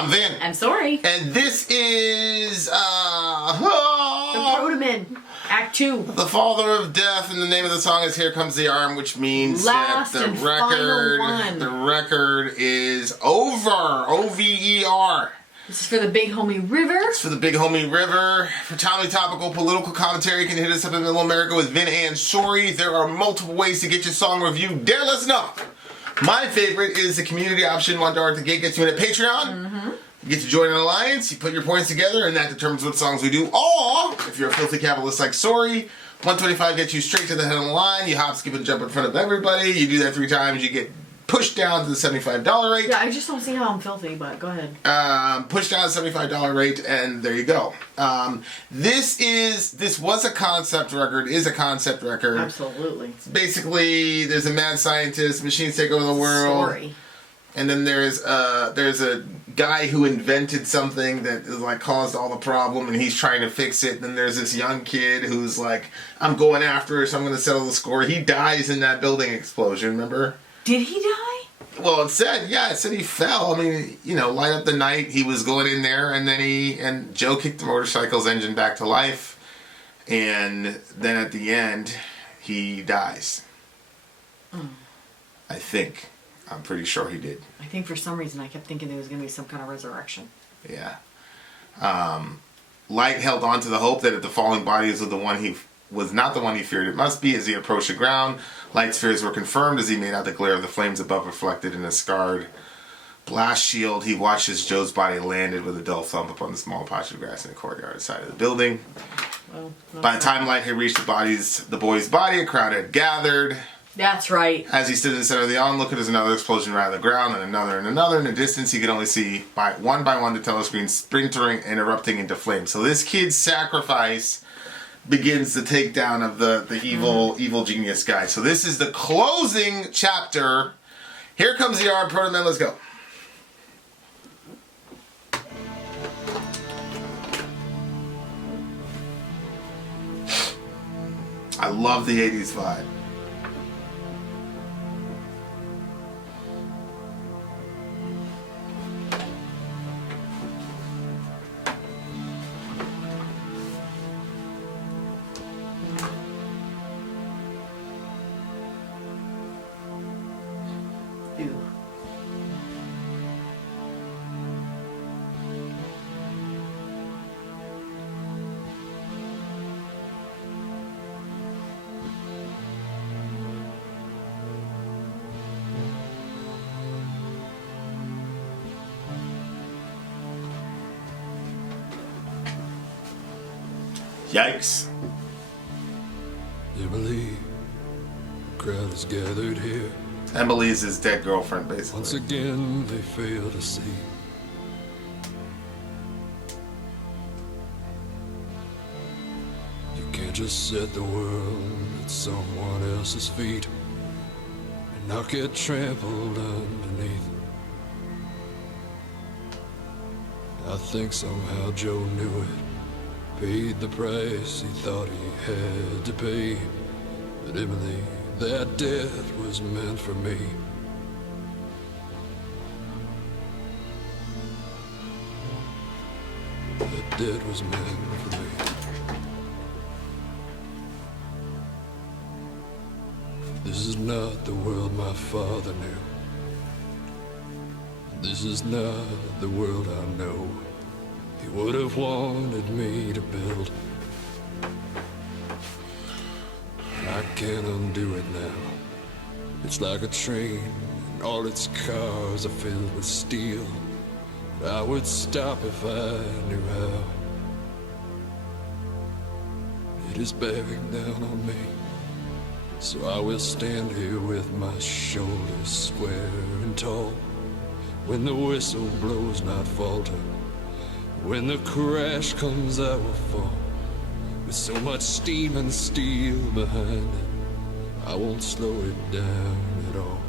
I'm Vin. I'm Sori. And this is, The Protomen Act II. The Father of Death, and the name of the song is Here Comes the Arm, which means Last that and final one. the record is over. O-V-E-R. This is for the Big Homie River. It's for the Big Homie River. For timely topical political commentary, you can hit us up in Middle America with Vin and Sori. There are multiple ways to get your song reviewed. Dare listen up. My favorite is the community option. $1 at the gate gets you in at Patreon. Mm-hmm. You get to join an alliance. You put your points together, and that determines what songs we do. Or, if you're a filthy capitalist like Sori, $125 gets you straight to the head of the line. You hop, skip, and jump in front of everybody. You do that 3 times. You get pushed down to the $75 rate. Yeah, I just don't see how I'm filthy, but go ahead. Pushed down to the $75 rate, and there you go. This was a concept record, is a concept record. Absolutely. Basically, there's a mad scientist, machines take over the world. Sorry. And then there's a guy who invented something that like caused all the problem, and he's trying to fix it. And then there's this young kid who's like, I'm going after it, so I'm going to settle the score. He dies in that building explosion, remember? Did he die? Well, it said he fell. I mean, light up the night. He was going in there, and then Joe kicked the motorcycle's engine back to life. And then at the end, he dies. I think. I'm pretty sure he did. I think for some reason I kept thinking there was going to be some kind of resurrection. Yeah. Light held on to the hope that if the falling bodies was not the one he feared it must be. As he approached the ground, Light's fears were confirmed as he made out the glare of the flames above reflected in a scarred blast shield. He watched as Joe's body landed with a dull thump upon the small patch of grass in the courtyard side of the building. Well, by the time Light had reached the boy's body, a crowd had gathered. That's right. As he stood in the center of the onlooker, there's another explosion right on the ground, and another and another. In the distance, he could only see one by one the telescreen splintering and erupting into flames. So this kid's sacrifice begins the takedown of the evil genius guy. So this is the closing chapter. Here comes the arm, Protomen. Let's go. I love the 80s vibe. Ew. Yikes. Emily, the crowd is gathered here. Emily's his dead girlfriend, basically. Once again, they fail to see. You can't just set the world at someone else's feet and not get trampled underneath. I think somehow Joe knew it, paid the price he thought he had to pay. But Emily, that death was meant for me. That death was meant for me. This is not the world my father knew. This is not the world I know. He would have wanted me to build. I can't undo it now. It's like a train, and all its cars are filled with steel. I would stop if I knew how. It is bearing down on me, so I will stand here with my shoulders square and tall. When the whistle blows, not falter. When the crash comes, I will fall. With so much steam and steel behind it, I won't slow it down at all.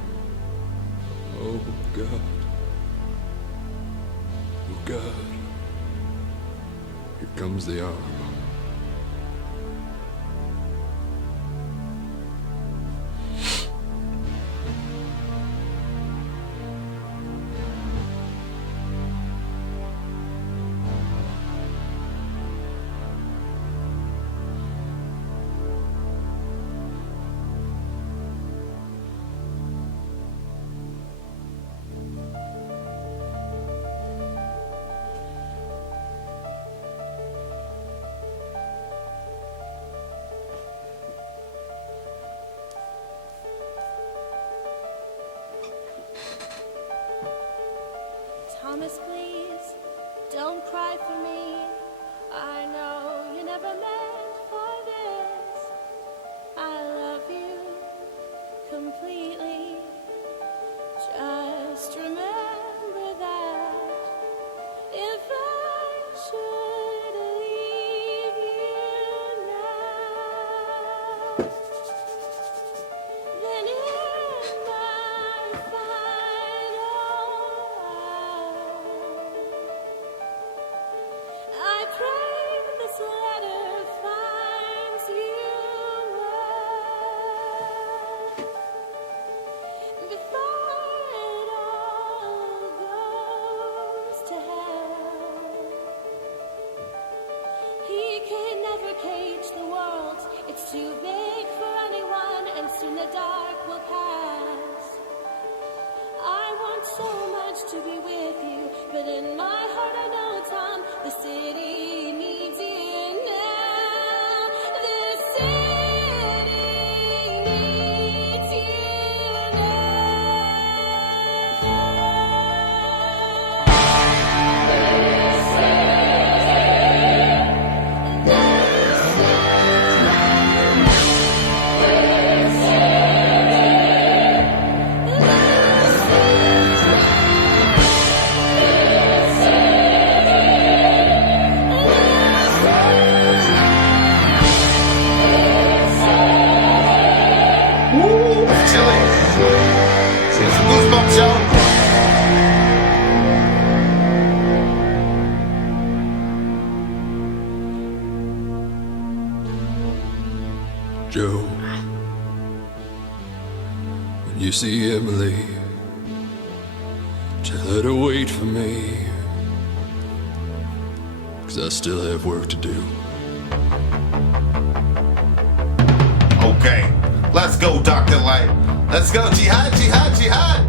Oh God, oh God, here comes the arm. Promise, please, don't cry for me. I know you never meant for this. I love you completely. Just remember that if I should leave you now, then in my final hour, I pray this letter finds you well. Before it all goes to hell, he can never cage the world. It's too big for anyone, and soon the dark will pass. I want so much to be with you, but in my heart I know, Tom, the city needs you now. The city needs you Woo! Chilly. See some goosebumps, y'all. Joe, when you see Emily, tell her to wait for me, 'cause I still have work to do. Okay, let's go, Dr. Light. Let's go, jihad, jihad, jihad.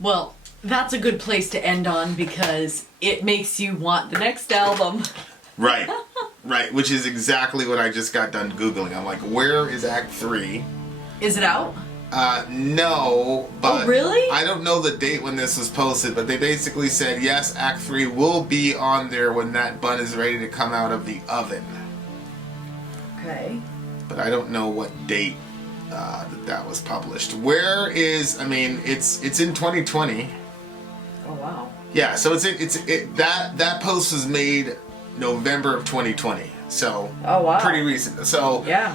Well, that's a good place to end on because it makes you want the next album. Right, right, which is exactly what I just got done Googling. I'm like, where is Act 3? Is it out? No, but really? I don't know the date when this was posted, but they basically said, yes, Act 3 will be on there when that bun is ready to come out of the oven. Okay. But I don't know what date that was published. Where is, I mean, it's in 2020. Oh, wow. Yeah, so that post was made November of 2020. So Oh, wow. pretty recent. So Yeah.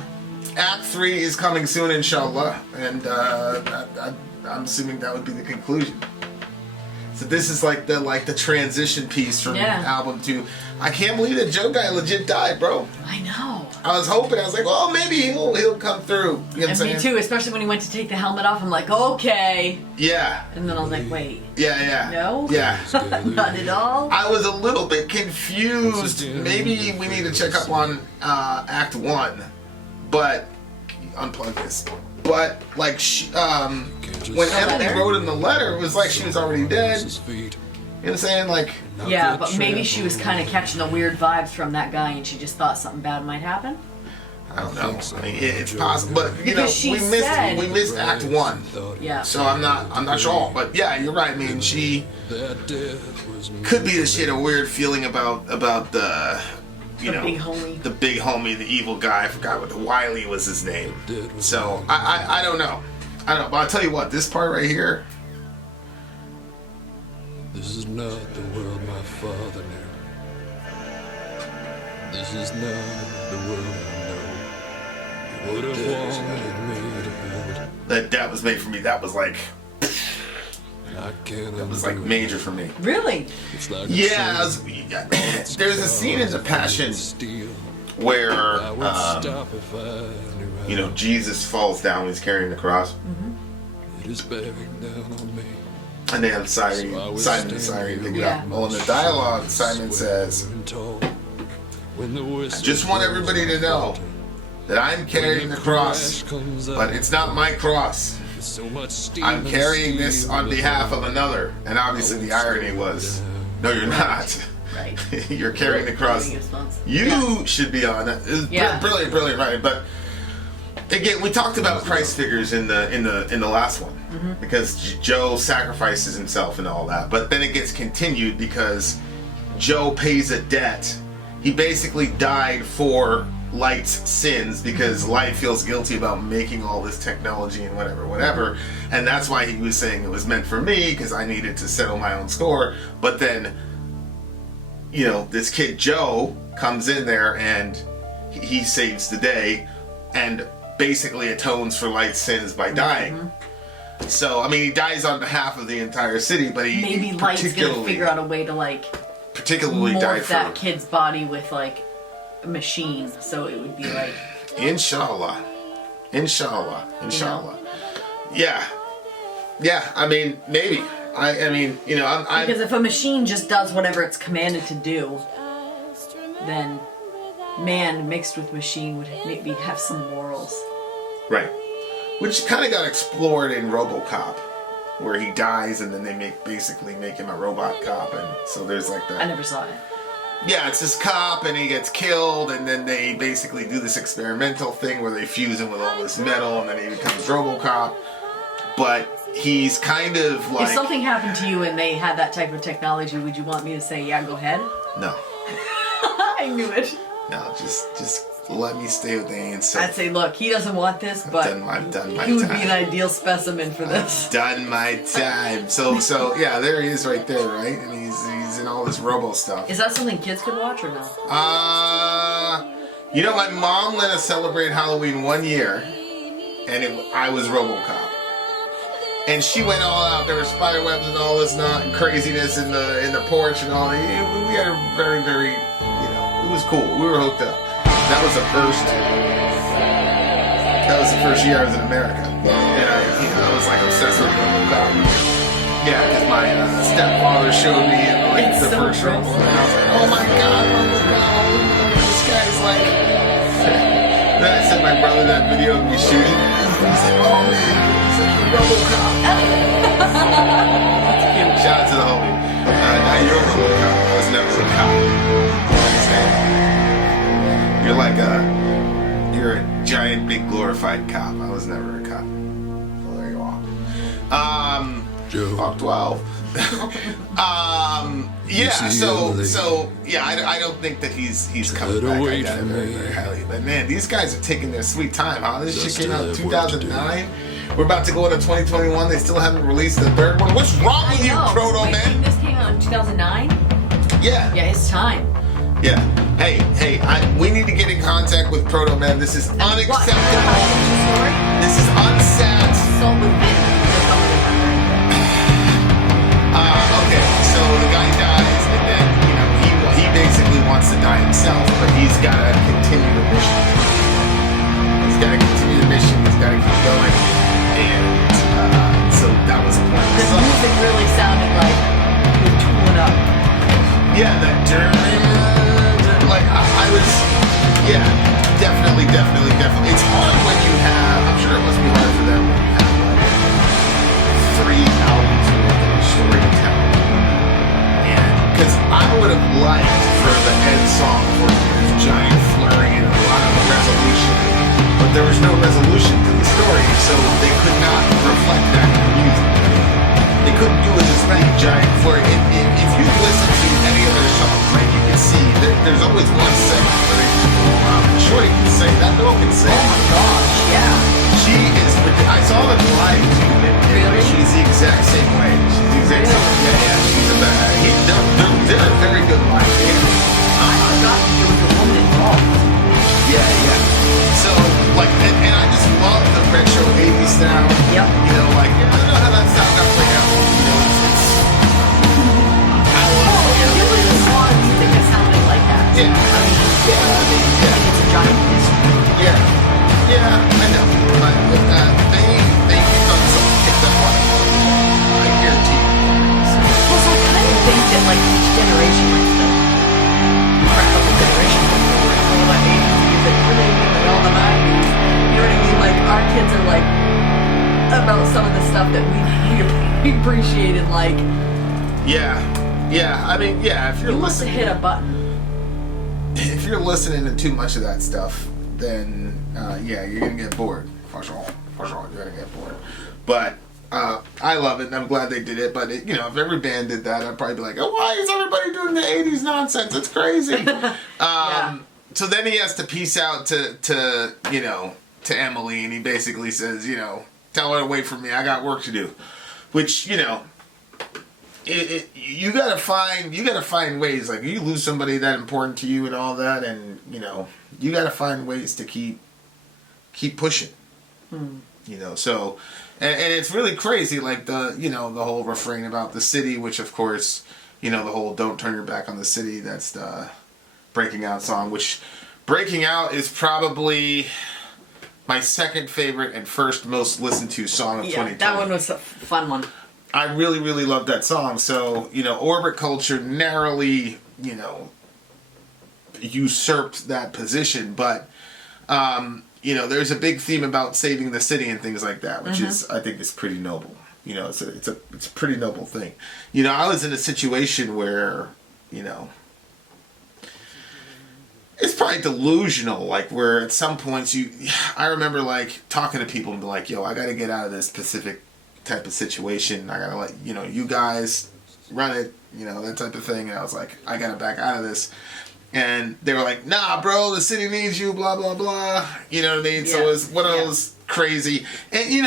Act 3 is coming soon, inshallah, and I'm assuming that would be the conclusion. So this is like the transition piece from album 2. I can't believe that Joe guy legit died, bro. I know. I was hoping, I was like, well, maybe he'll come through. You know what I'm And saying? me too, especially when he went to take the helmet off. I'm like, okay. Yeah. And then I was like, wait. Yeah. No? Yeah. Not at all. I was a little bit confused. Maybe we need to check up on Act 1, but unplug this. But like, when Emily wrote in the letter, it was like she was already dead. You know what I'm saying? Like, Yeah, but maybe she was kind of catching the weird vibes from that guy, and she just thought something bad might happen. I don't know. I mean, it's possible, but you Because know, she we missed Act 1. Yeah. So I'm not sure. But yeah, you're right. I mean, she could be that she had a weird feeling about the. You know, big homie. The big homie, the evil guy. I forgot what Wiley was his name. So I don't know. I don't know. But I'll tell you what, this part right here. This is not the world my father knew. This is not the world I know. He would have wanted me to build. That was made for me. That was like. I can't. That was like major for me. Really? It's like Yeah, there's a scene in The Passion where you know, Jesus falls down when he's carrying the cross, it is bearing down on me. and they have Simon and Cyrene pick it up. Well, in the dialogue, Simon says, "I just want everybody to know that I'm carrying the cross, but it's not my cross. I'm carrying this on behalf of another." And obviously the irony was, no, you're not. Right. You're carrying the cross. You should be on it. It's brilliant, right? But again, we talked about price figures in the last one, because Joe sacrifices himself and all that. But then it gets continued because Joe pays a debt. He basically died for Light's sins because Light feels guilty about making all this technology and whatever, and that's why he was saying it was meant for me because I needed to settle my own score. But then, you know, this kid Joe comes in there and he saves the day and basically atones for Light's sins by dying. So I mean, he dies on behalf of the entire city, but he maybe Light's gonna figure out a way to like particularly die morph for that kid's body with like a machine, so it would be like Inshallah. Yeah. I mean, maybe. I mean, you know, I'm because if a machine just does whatever it's commanded to do, then man mixed with machine would maybe have some morals. right. Which kind of got explored in RoboCop, where he dies and then they basically make him a robot cop, and so there's like that. I never saw it. Yeah, it's this cop and he gets killed, and then they basically do this experimental thing where they fuse him with all this metal, and then he becomes RoboCop. But he's kind of like, If something happened to you and they had that type of technology, would you want me to say, yeah, go ahead? no, I knew it. just let me stay with the answer. I'd say, look, he doesn't want this, but I've done my he would time. be an ideal specimen for this. Done my time. So yeah, there he is right there, right? And he's in all this robo stuff. Is that something kids could watch or no? You know, my mom let us celebrate Halloween one year, and I was RoboCop, and she went all out. There were spider webs and all this craziness in the porch and all. We had a very, you know, it was cool. We were hooked up. That was the first year I was in America, and I was like obsessed with RoboCop. Yeah, because my stepfather showed me like the first RoboCop, and I was like, oh my god, RoboCop! This guy's like. Then I sent my brother that video of me shooting. He's like, oh man, he's like RoboCop. Shout out to the homie. Now you're a RoboCop. I was never a cop. You understand? You're a giant, big, glorified cop. I was never a cop. Well, there you are. Fuck 12. Yeah. So yeah. I don't think that he's coming back. I doubt it very, very highly. But man, these guys are taking their sweet time. Huh? This shit came out in 2009. We're about to go into 2021. They still haven't released the third one. What's wrong with you, Protomen? This came out in 2009. Yeah. Yeah, it's time. Yeah. Hey, we need to get in contact with Protomen. This is What? unacceptable. Story? This is unsat. Assault with Vin. There's no other one right Okay, so the guy dies, and then, he basically wants to die himself, but he's got to continue the mission. He's got to continue the mission. He's got to keep going. And so that was the point. there. The music really sounded like you're tooling up. Yeah, that like I was, yeah, definitely. It's hard when you have, I'm sure it must be hard for them when you have like 3 albums worth of a story to tell. And, because I would have liked for the end song for this giant flurry and a lot of resolution, but there was no resolution to the story, so they could not reflect that in the music. They couldn't do it this big giant flurry. If you listen to any other song, right, you can see that there's always one segment where they just go around. Shorty can sing, that girl can sing. Oh my gosh, yeah. She is, I saw them live too, and Really? she's the exact same way. She's the exact same way. Yeah, she's a bad. They're a very good live band. I forgot there was a woman involved. Yeah. So, like, and I just love the retro 80s sound. Yep. Like, I don't know how that sound got played out. It's I don't know. You were the ones who think it sounded like that. Yeah. I mean, it's a giant mystery. Yeah, I know. But with that, they done something to pick that one up. I guarantee you. Plus, I kind of think that like each generation, like the crap of the generation before, like all the 80s music, like all the 90s. You know what I mean? Like our kids are like about some of the stuff that we appreciated. Like Yeah. I mean, yeah. If you're you must have listening, hit a button. if you're listening to too much of that stuff, then yeah, you're gonna get bored. For sure, you're gonna get bored. But I love it, and I'm glad they did it. But if every band did that, I'd probably be like, oh, why is everybody doing the '80s nonsense? It's crazy. Yeah. So then he has to peace out to Emily, and he basically says, tell her to wait for me. I got work to do. Which you gotta find ways. Like, you lose somebody that important to you and all that, and you gotta find ways to keep pushing. So, and it's really crazy. Like the whole refrain about the city, which of course the whole "Don't Turn Your Back on the City." That's the Breaking Out song, which Breaking Out is probably my second favorite and first most listened to song of 2020. That one was a fun one. I really, really love that song. So, Orbit Culture narrowly, usurped that position. But, there's a big theme about saving the city and things like that, which is, I think, is pretty noble. It's a pretty noble thing. I was in a situation where, it's probably delusional, like, where at some points I remember, like, talking to people and be like, yo, I got to get out of this specific type of situation. I got to let, you guys run it, that type of thing. And I was like, I got to back out of this. And they were like, nah, bro, the city needs you, blah, blah, blah. You know what I mean? Yeah. So it was one of those crazy. And,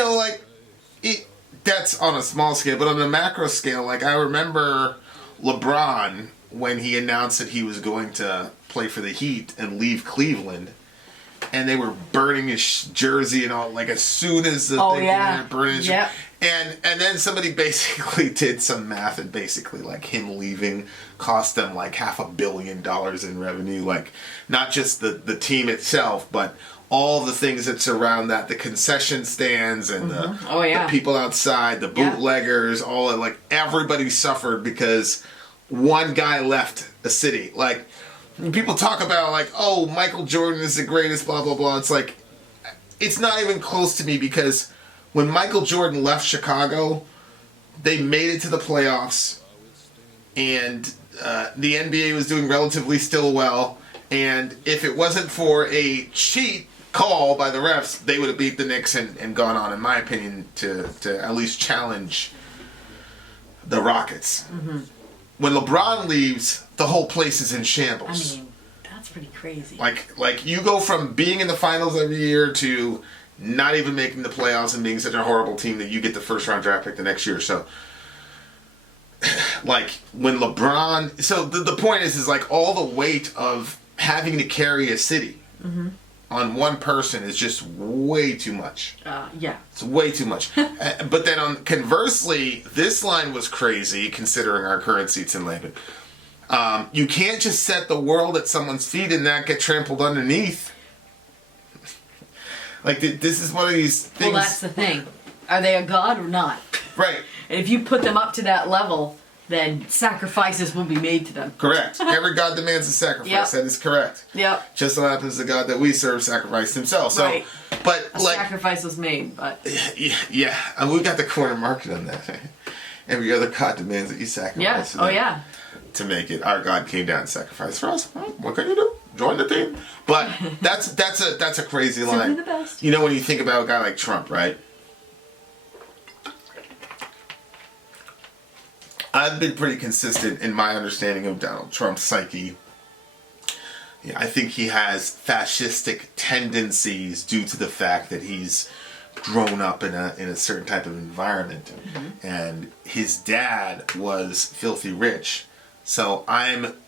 that's on a small scale. But on a macro scale, like, I remember LeBron, when he announced that he was going to play for the Heat and leave Cleveland, and they were burning his jersey and all, like, as soon as the thing was burning his jersey. And then somebody basically did some math, and basically, like, him leaving cost them like $500 million in revenue. Like, not just the team itself, but all the things that surround that, the concession stands and the people outside, the bootleggers, all that, like, everybody suffered because one guy left a city. Like, when people talk about, like, oh, Michael Jordan is the greatest, blah, blah, blah. It's like, it's not even close to me, because when Michael Jordan left Chicago, they made it to the playoffs, and the NBA was doing relatively still well, and if it wasn't for a cheat call by the refs, they would have beat the Knicks and gone on, in my opinion, to at least challenge the Rockets. Mm-hmm. When LeBron leaves, the whole place is in shambles. I mean, that's pretty crazy. Like you go from being in the finals every year to not even making the playoffs and being such a horrible team that you get the first round draft pick the next year. So like when LeBron. So the point is like all the weight of having to carry a city on one person is just way too much. Yeah. It's way too much. But then conversely, this line was crazy considering our current seats in Laban. You can't just set the world at someone's feet and not get trampled underneath. Like, this is one of these things. Well, that's the thing. Are they a god or not? Right. And if you put them up to that level, then sacrifices will be made to them. Correct. Every god demands a sacrifice. Yep. That is correct. Yep. Just so happens the God that we serve sacrificed himself. So, Right. but A like, sacrifice was made, but... yeah, and we got the corner market on that. Every other god demands that you sacrifice. Yeah. Oh, yeah. To make it, our God came down and sacrificed for us. Well, what can you do? Join the team. But that's a crazy line. Simply the best. You know, when you think about a guy like Trump, right? I've been pretty consistent in my understanding of Donald Trump's psyche. Yeah, I think he has fascistic tendencies due to the fact that he's grown up in a certain type of environment, and his dad was filthy rich. So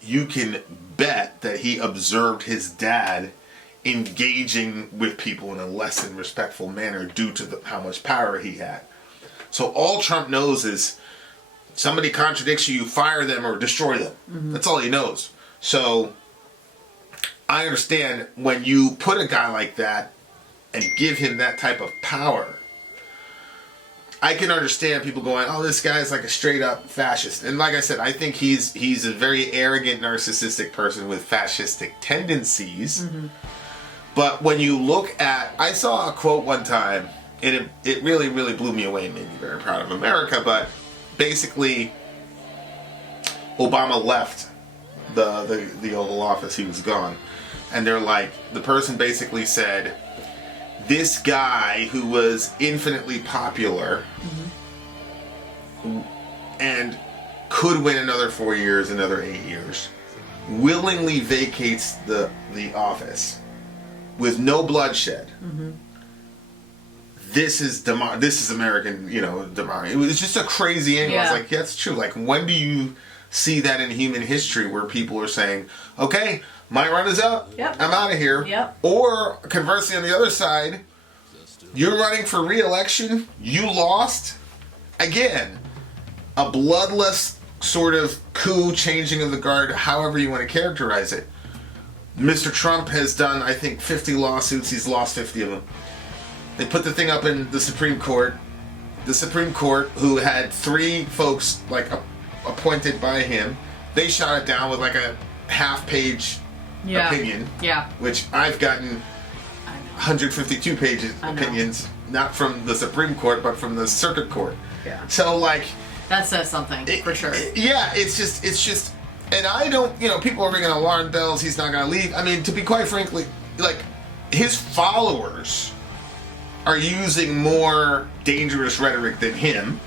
you can bet that he observed his dad engaging with people in a less than respectful manner due to how much power he had. So all Trump knows is somebody contradicts you, fire them or destroy them. That's all he knows. So I understand when you put a guy like that and give him that type of power, I can understand people going, oh, this guy's like a straight up fascist. And like I said, I think he's a very arrogant, narcissistic person with fascistic tendencies. But when you look at, I saw a quote one time, and it really, really blew me away and made me very proud of America. But basically, Obama left the Oval Office. He was gone. And they're like, the person basically said, this guy who was infinitely popular and could win another 4 years, another 8 years, willingly vacates the office with no bloodshed. This is American, democracy. It was just a crazy angle. I was like, yeah, it's true. Like, when do you see that in human history where people are saying, okay, my run is up. Yep. I'm out of here. Yep. Or conversely, on the other side, you're running for re-election. You lost. Again, a bloodless sort of coup, changing of the guard, however you want to characterize it. Mr. Trump has done, I think, 50 lawsuits. He's lost 50 of them. They put the thing up in the Supreme Court. The Supreme Court, who had 3 folks appointed by him, they shot it down with like a half-page opinion, which I've gotten 152 pages opinions, not from the Supreme Court, but from the Circuit Court. Yeah. So that says something for sure. It's just, and I don't, people are ringing alarm bells. He's not going to leave. I mean, to be quite frankly, his followers are using more dangerous rhetoric than him.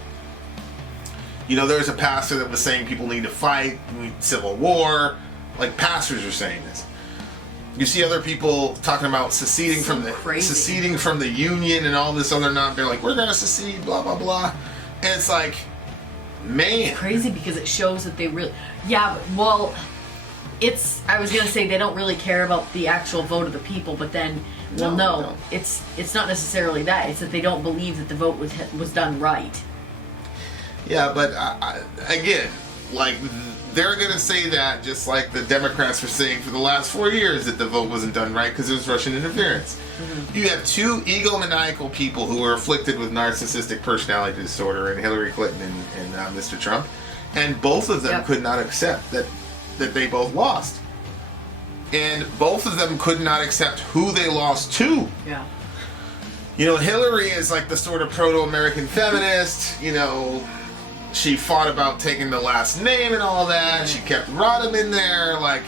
There's a pastor that was saying people need to fight, we need civil war. Like, pastors are saying this. You see other people talking about seceding from the union and all this other They're like, we're gonna secede, blah blah blah. And it's like, man, it's crazy because it shows that they really. Yeah, well, I was gonna say they don't really care about the actual vote of the people, but then, no. It's not necessarily that. It's that they don't believe that the vote was done right. Yeah, but again, they're going to say that just like the Democrats were saying for the last 4 years that the vote wasn't done right because it was Russian interference. You have 2 egomaniacal people who are afflicted with narcissistic personality disorder, and Hillary Clinton and Mr. Trump, and both of them could not accept that they both lost. And both of them could not accept who they lost to. Yeah. Hillary is like the sort of proto-American feminist, she fought about taking the last name and all that. She kept Rodham in there. Like,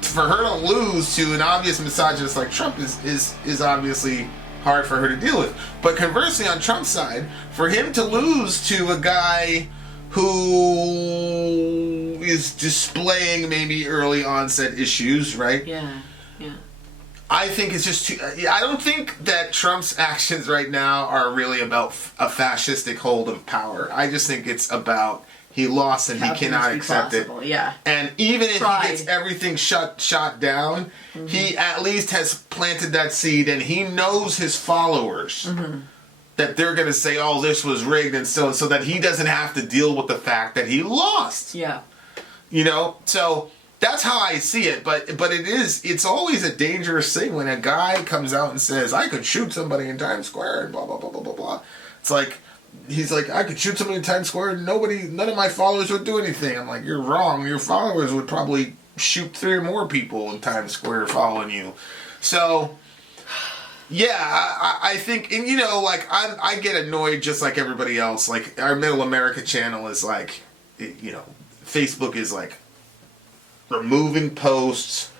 for her to lose to an obvious misogynist like Trump is obviously hard for her to deal with. But conversely, on Trump's side, for him to lose to a guy who is displaying maybe early onset issues, right? Yeah. I think it's just too... I don't think that Trump's actions right now are really about a fascistic hold of power. I just think it's about He lost and How he can cannot this be accept possible? it. Yeah. And even if Pride. he gets everything shot down, he at least has planted that seed, and he knows his followers that they're going to say, "Oh, this was rigged," and so that he doesn't have to deal with the fact that he lost. Yeah. You know, so that's how I see it. But it's always a dangerous thing when a guy comes out and says, "I could shoot somebody in Times Square," and blah blah blah blah blah blah. It's like, he's like, "I could shoot somebody in Times Square and none of my followers would do anything." I'm like, "You're wrong. Your followers would probably shoot 3 or more people in Times Square following you." So, yeah, I think, and you know, like, I get annoyed just like everybody else. Like, our Middle America channel is like, you know, Facebook is like removing posts.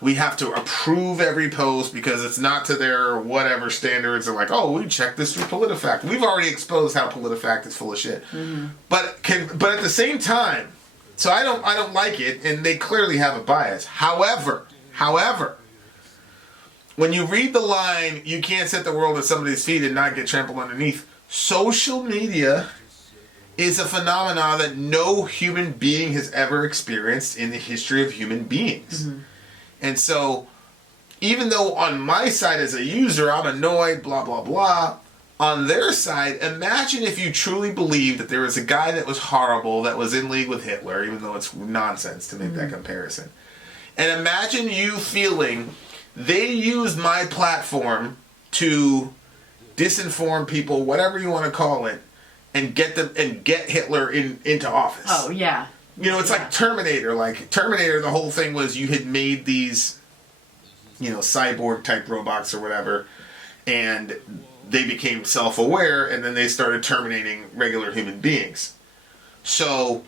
We have to approve every post because it's not to their whatever standards. They're like, "Oh, we checked this through PolitiFact." We've already exposed how PolitiFact is full of shit. But at the same time, so I don't like it, and they clearly have a bias. However, when you read the line, "You can't set the world at somebody's feet and not get trampled underneath," social media is a phenomenon that no human being has ever experienced in the history of human beings. And so, even though on my side as a user, I'm annoyed, blah, blah, blah, on their side, imagine if you truly believed that there was a guy that was horrible, that was in league with Hitler, even though it's nonsense to make that comparison. And imagine you feeling they used my platform to disinform people, whatever you want to call it, and get Hitler into office. Oh, yeah. You know, it's like Terminator. Like, Terminator, the whole thing was you had made these, you know, cyborg-type robots or whatever, and they became self-aware, and then they started terminating regular human beings. So,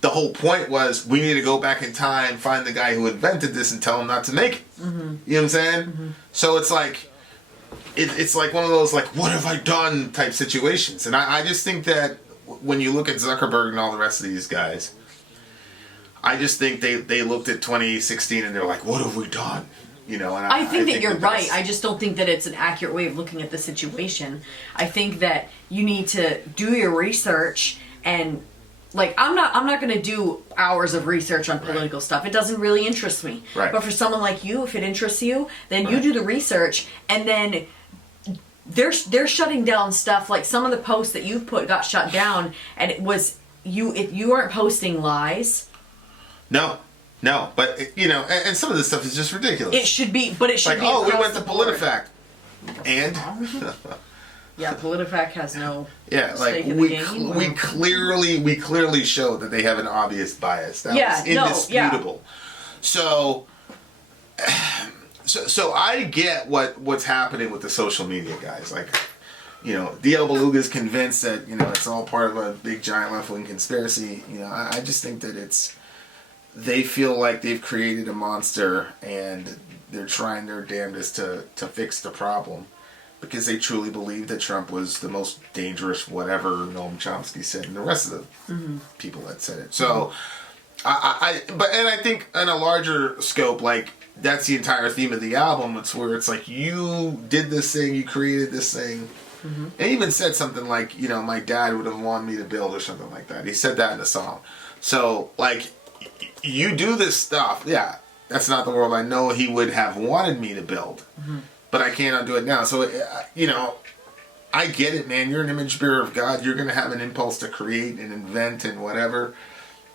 the whole point was, we need to go back in time, find the guy who invented this, and tell him not to make it. You know what I'm saying? So, it's like, it's like one of those, like, what have I done type situations. And I just think that when you look at Zuckerberg and all the rest of these guys, I just think they looked at 2016 and they're like, what have we done? You know, and I think that you're right. I just don't think that it's an accurate way of looking at the situation. I think that you need to do your research, and like, I'm not going to do hours of research on political stuff. It doesn't really interest me. Right. But for someone like you, if it interests you, then you do the research, and then they're shutting down stuff. Like, some of the posts that you've put got shut down, and it was if you aren't posting lies. No, but you know, and some of this stuff is just ridiculous. It should be, but it should like, be. oh, we across went to the board. PolitiFact, and Yeah, PolitiFact has no. yeah, like stake in the game. we clearly showed that they have an obvious bias. That was indisputable. So I get what's happening with the social media guys. Like, you know, DL Beluga's convinced that, you know, it's all part of a big giant left-wing conspiracy. You know, I just think that they feel like they've created a monster and they're trying their damnedest to fix the problem because they truly believe that Trump was the most dangerous whatever Noam Chomsky said and the rest of the people that said it. So, I think on a larger scope, like, that's the entire theme of the album. It's where it's like, you did this thing, you created this thing. And he even said something like, you know, my dad would have wanted me to build or something like that. He said that in the song. So, like, you do this stuff. Yeah, that's not the world I know he would have wanted me to build. But I can't undo it now. So, you know, I get it, man. You're an image bearer of God. You're going to have an impulse to create and invent and whatever.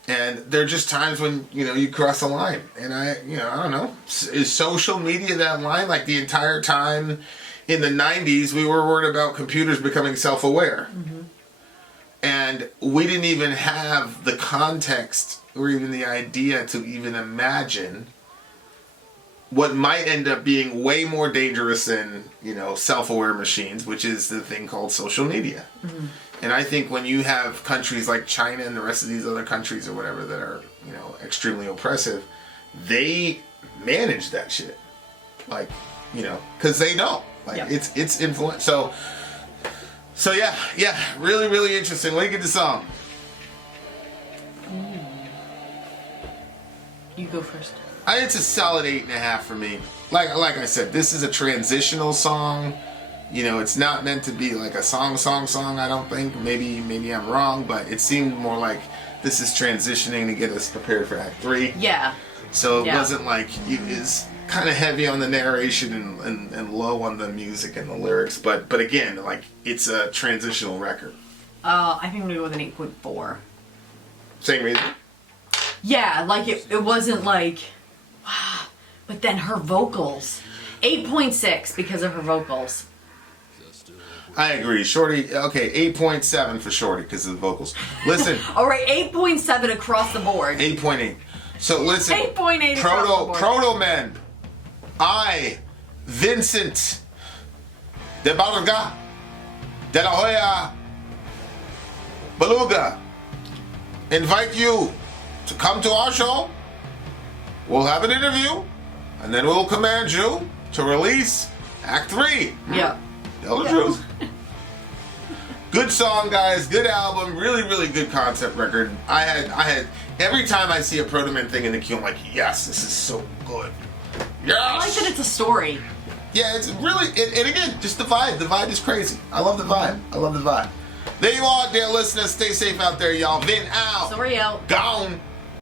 And there are just times when, you know, you cross a line. And I don't know. Is social media that line? Like, the entire time in the 90s, we were worried about computers becoming self-aware. And we didn't even have the context or even the idea to even imagine what might end up being way more dangerous than, you know, self-aware machines, which is the thing called social media. And I think when you have countries like China and the rest of these other countries or whatever that are, you know, extremely oppressive, they manage that shit. Like, you know, because they know. Like, it's influence. So yeah, really, really interesting. What do you get the song? You go first. It's a solid 8.5 for me. Like I said, this is a transitional song You know, it's not meant to be like a song. I don't think. Maybe I'm wrong, but it seemed more like this is transitioning to get us prepared for Act 3. Yeah. So it wasn't like it is kind of heavy on the narration and low on the music and the lyrics. But again, like it's a transitional record. I think I'm gonna go with an 8.4. Same reason. Yeah, like it wasn't like, wow. But then her vocals, 8.6 because of her vocals. I agree. Shorty, okay, 8.7 for Shorty because of the vocals. Listen. All right, 8.7 across the board. 8.8. So listen. 8.8 across the board. Protomen. I, Vincent de Barga, de la Hoya, Beluga, invite you to come to our show. We'll have an interview, and then we'll command you to release Act 3. Yeah. Tell the truth. Good song, guys. Good album. Really, really good concept record. I had every time I see a Protomen thing in the queue, I'm like, yes, this is so good. Yes. I like that it's a story. Yeah, it's really, and again, just the vibe. The vibe is crazy. I love the vibe. There you are, dear listeners. Stay safe out there, y'all. Vin out. Sori out. Gone.